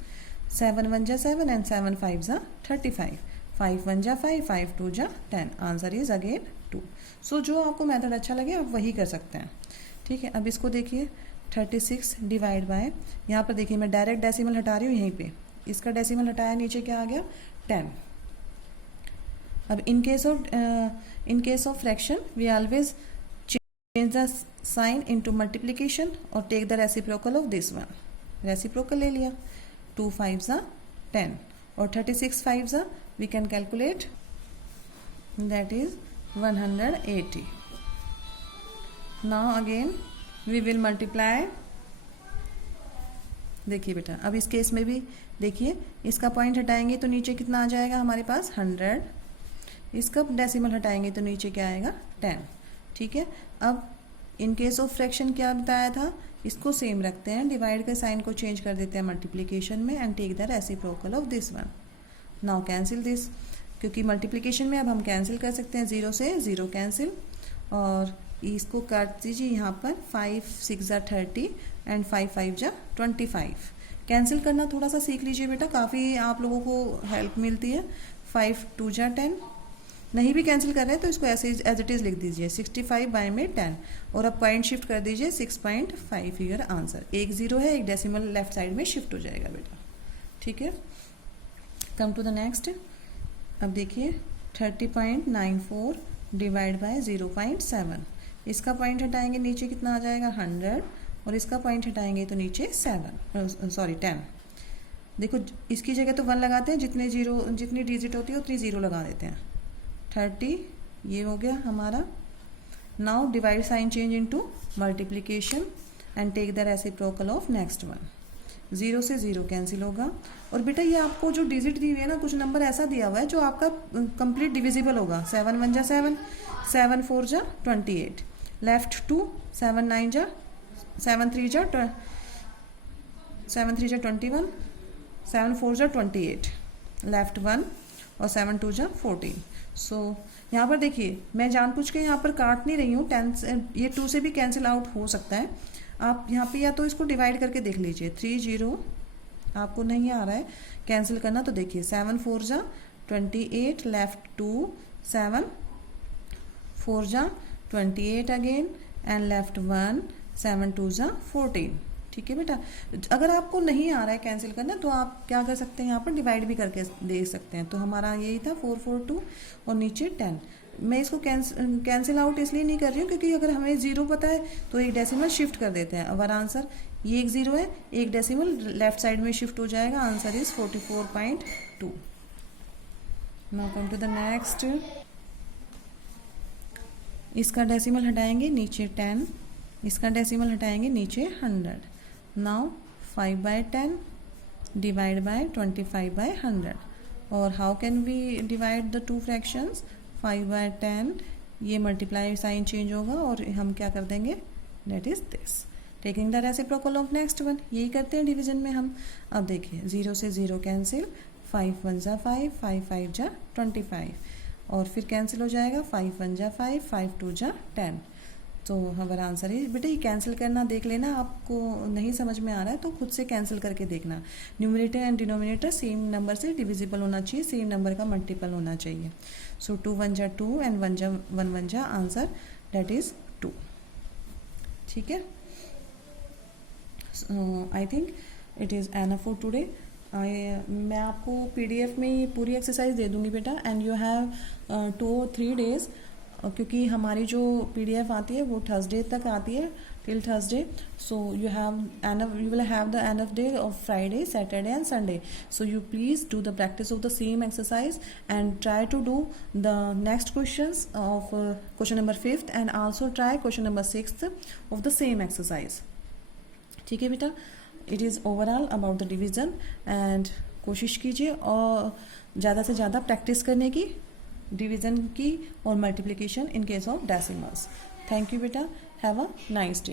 7 1 जा 7 एंड 7 5 जा 35. 5 1 जा 5, 5 2 जा 10. Answer is again 2. सो जो आपको मेथड अच्छा लगे आप वही कर सकते हैं. ठीक है. अब इसको देखिए, 36 डिवाइड बाय, यहाँ पर देखिए मैं डायरेक्ट डेसिमल हटा रही हूँ यहीं पे. इसका डेसिमल हटाया, नीचे क्या आ गया? 10. अब in case of fraction we always change the sign into multiplication और take the reciprocal of this one. Reciprocal ले लिया. 2 5 जा 10 और 36 5 जा we can calculate, that is 180. Now again we will multiply. देखिए बेटा, अब इस केस में भी देखिए, इसका पॉइंट हटाएंगे तो नीचे कितना आ जाएगा हमारे पास? 100. इसका डेसिमल हटाएंगे तो नीचे क्या आएगा? 10. ठीक है. अब इन केस ऑफ फ्रैक्शन क्या बताया था? इसको सेम रखते हैं, डिवाइड के साइन को चेंज कर देते हैं मल्टीप्लिकेशन में and take the reciprocal of this one. Now cancel this, क्योंकि मल्टीप्लिकेशन में अब हम कैंसिल कर सकते हैं. 0 से 0 कैंसिल, और इसको काट दीजिए यहाँ पर. 5 6 जा 30 एंड 5 5 जा 25. कैंसिल करना थोड़ा सा सीख लीजिए बेटा, काफ़ी आप लोगों को हेल्प मिलती है. 5 2 जा 10. नहीं भी कैंसिल कर रहे हैं तो इसको ऐसे एज इट इज़ लिख दीजिए. 65 बाय में 10 और अब पॉइंट शिफ्ट कर दीजिए 6.5. Your answer. एक 0 है, एक डेसिमल लेफ्ट साइड में शिफ्ट हो जाएगा बेटा. ठीक है. Come to the next. अब देखिए 30.94 डिवाइड बाय 0.7. इसका पॉइंट हटाएंगे, नीचे कितना आ जाएगा? 100. और इसका पॉइंट हटाएंगे तो नीचे 10. देखो इसकी जगह तो 1 लगाते हैं, जितनी डिजिट होती है उतनी 0 लगा देते हैं. 30 ये हो गया हमारा. Now divide sign change into multiplication and take the reciprocal of next one. 0 से 0 कैंसिल होगा. और बेटा ये आपको जो डिजिट दी हुई है ना, कुछ नंबर ऐसा दिया हुआ है जो आपका कंप्लीट डिविजिबल होगा. 7 1 जा 7, 7 4 जा 28, लेफ्ट 2, 7 9 जा 7 3 जा 21, 7 4 जा 28, लेफ्ट 1 और 7 2 जा 14. सो यहाँ पर देखिए, मैं जानबूझ के यहाँ पर काट नहीं रही हूँ, 10 से ये 2 से भी कैंसिल आउट हो सकता है। आप यहाँ पे या तो इसको डिवाइड करके देख लीजिए, 3 0 आपको नहीं आ रहा है कैंसिल करना तो देखिए 7 4 जा 28, लेफ्ट 2, 7 4 जा 28 अगेन एंड लेफ्ट 1, 7 2 जा 14। ठीक है बेटा, अगर आपको नहीं आ रहा है कैंसिल करना तो आप क्या कर सकते हैं, यहाँ पर डिवाइड भी करके दे सकते हैं। तो हमारा यही था 4 4 2 और नीचे 10। मैं इसको कैंसिल आउट इसलिए नहीं कर रही हूँ क्योंकि अगर हमें जीरो पता है तो एक डेसिमल शिफ्ट कर देते हैं। अब आंसर ये एक जीरो है, एक डेसिमल लेफ्ट साइड में शिफ्ट हो जाएगा, answer is 44.2। Now come to the next. इसका डेसिमल हटाएंगे नीचे 10, इसका डेसिमल हटाएंगे नीचे 100। Now 5/10 divide by 25/100। और how can we divide the two fractions, 5/10 ये मल्टीप्लाई साइन चेंज होगा और हम क्या कर देंगे, that is this, taking the reciprocal of next one. यही करते हैं डिवीजन में हम। अब देखिए 0 से 0 कैंसिल, 5 1 जा 5, 5 5 जा 25 और फिर कैंसिल हो जाएगा 5 1 जा 5, 5 2 जा 10। तो हमारा आंसर है बेटा, ये कैंसिल करना देख लेना, आपको नहीं समझ में आ रहा है तो खुद से कैंसिल करके देखना। Numerator and denominator same number से डिविजिबल होना चाहिए, सेम नंबर का मल्टीपल होना चाहिए। सो 2 1 जा 2 एंड 1 1 जा आंसर दैट इज 2। ठीक है, I think it is enough for today. मैं आपको PDF में ये पूरी एक्सरसाइज दे दूंगी बेटा, and you have 2 or 3 days, क्योंकि हमारी जो PDF आती है वो थर्सडे तक आती है, till Thursday. So you will have the enough day of Friday, Saturday and Sunday. So you please do the practice of the same exercise and try to do the next questions of question number 5th and also try question number 6th of the same exercise. ठीक है बेटा, it is overall about the division and कोशिश कीजिए और ज़्यादा से ज़्यादा practice करने की डिवीज़न की और multiplication in case of decimals. Thank you बेटा, हैव अ नाइस डे।